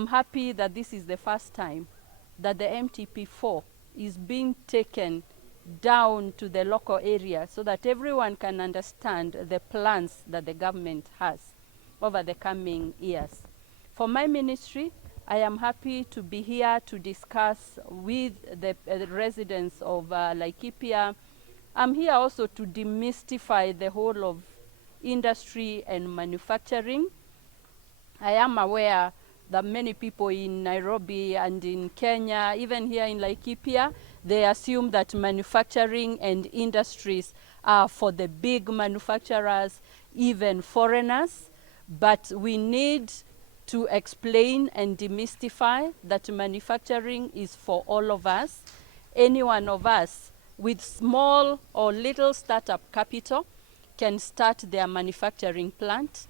I'm happy that this is the first time that the MTP4 is being taken down to the local area so that everyone can understand the plans that the government has over the coming years. For my ministry, I am happy to be here to discuss with the residents of Laikipia. I'm here also to demystify the whole of industry and manufacturing. I am aware that many people in Nairobi and in Kenya, even here in Laikipia, they assume that manufacturing and industries are for the big manufacturers, even foreigners. But we need to explain and demystify that manufacturing is for all of us. Any one of us with small or little startup capital can start their manufacturing plant.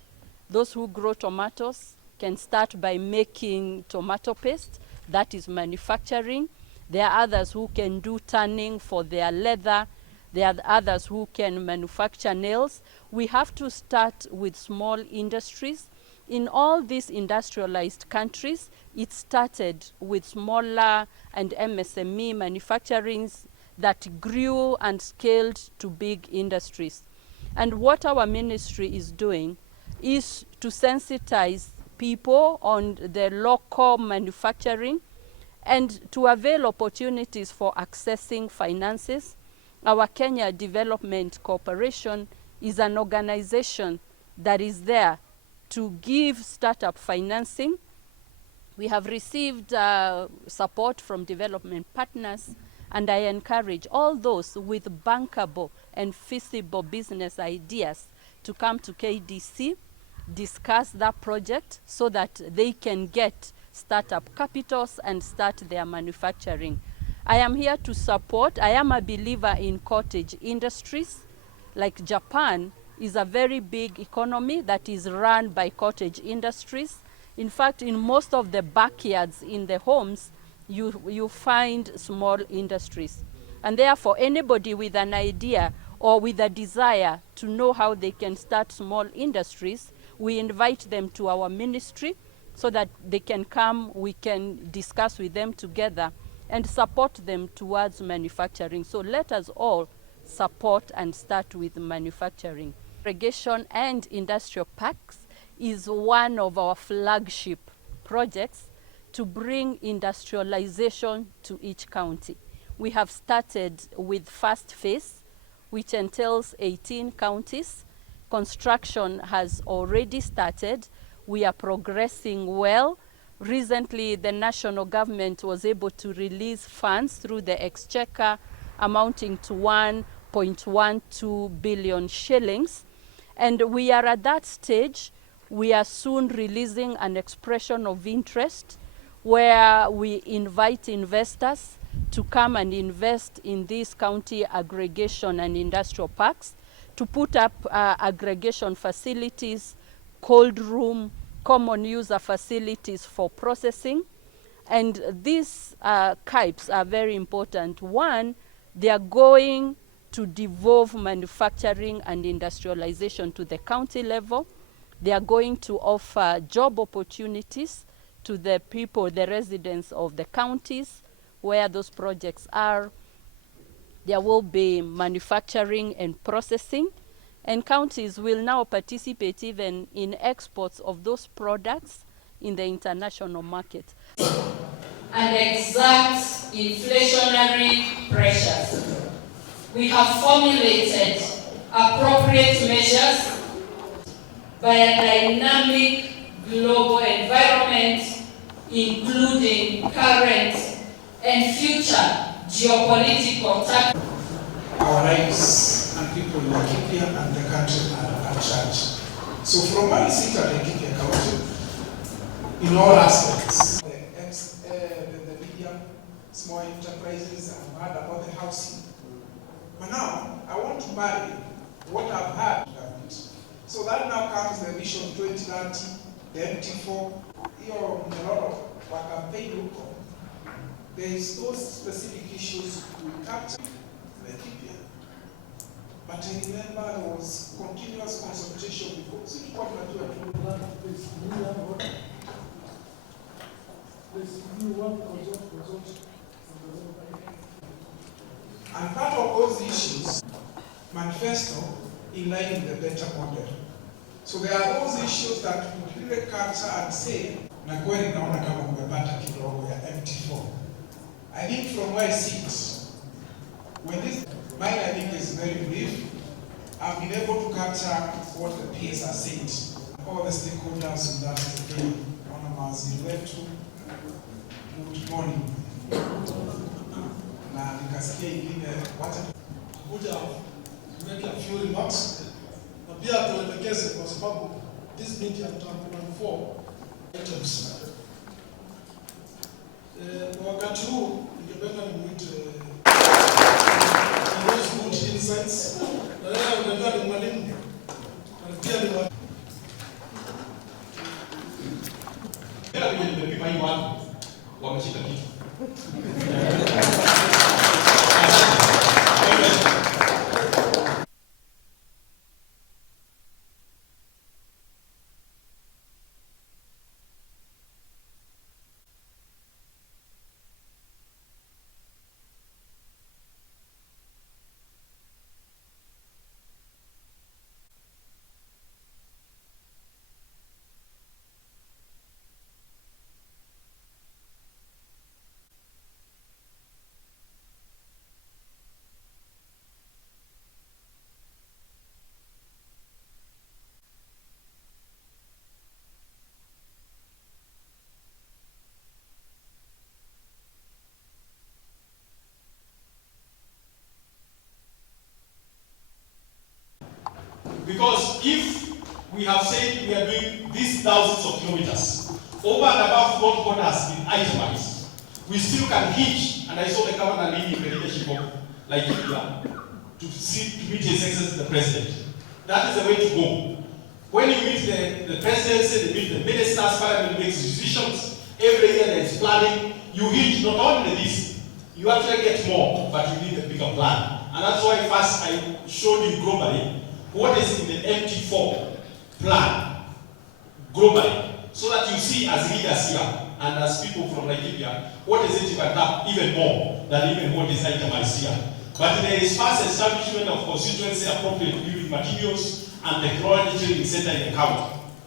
Those who grow tomatoes can start by making tomato paste. That is manufacturing. There are others who can do tanning for their leather. There are others who can manufacture nails. We have to start with small industries. In all these industrialized countries, it started with smaller and MSME manufacturings that grew and scaled to big industries. And what our ministry is doing is to sensitize people on the local manufacturing and to avail opportunities for accessing finances. Our Kenya Development Corporation is an organization that is there to give startup financing. We have received support from development partners, and I encourage all those with bankable and feasible business ideas to come to KDC, discuss that project so that they can get startup capitals and start their manufacturing. I am here to support. I am a believer in cottage industries. Like Japan is a very big economy that is run by cottage industries. In fact, in most of the backyards in the homes, you find small industries. And therefore, anybody with an idea or with a desire to know how they can start small industries, we invite them to our ministry so that they can come, we can discuss with them together and support them towards manufacturing. So let us all support and start with manufacturing. Irrigation and industrial parks is one of our flagship projects to bring industrialization to each county. We have started with first phase, which entails 18 counties. Construction has already started. We are progressing well. Recently, the national government was able to release funds through the exchequer amounting to 1.12 billion shillings. And we are at that stage. We are soon releasing an expression of interest where we invite investors to come and invest in these county aggregation and industrial parks, to put up aggregation facilities, cold room, common user facilities for processing. And these KIPES are very important. One, they are going to devolve manufacturing and industrialization to the county level. They are going to offer job opportunities to the people, the residents of the counties where those projects are. There will be manufacturing and processing, and counties will now participate even in exports of those products in the international market. And exact inflationary pressures. We have formulated appropriate measures by a dynamic global environment, including current and future geopolitical tactics. Our rights and people in Laikipia and the country are at charge. So from where we sit at Laikipia County, in all aspects, the medium, small enterprises, I've heard about the housing. But now, I want to marry what I've heard. So that now comes the Vision 2030, the MT4, a lot of what I've paid local. There is those specific issues we capture in Laikipia. But I remember there was continuous consultation before. And part of those issues, manifesto in line with the better model. So there are those issues that we really capture and say, na kweli naona kama umepata kidogo ya MT4. I think from where I sit, when this, mine I think is very brief, I've been able to capture what the peers are saying. All the stakeholders in that again, one of us in left to good morning. Na nikasikia ingine wacha kuja make a few remarks na pia tuelekeze kwa sababu this meeting tutakuwa na 4 items. Wakati huu ningependa nimuite those good insights na leo unajua ni mwalimu na pia ni kila vile nimepima hii watu wameshika kitu. Because if we have said we are doing these thousands of kilometers, over and above what God has been itemized, we still can hitch, and I saw the governor leading the leadership of Nigeria to meet His Excellency the President. That is the way to go. When you meet the presidency, you meet the ministers, parliament makes decisions, every year there is planning, you hitch not only this, you actually get more, but you need a bigger plan. And that's why first I showed you globally what is in the MT4 plan globally, so that you see as leaders here and as people from Nigeria, what is it you can have even more than even what is itemized here. But there is first establishment of constituency appropriate building materials and technology training center in the county.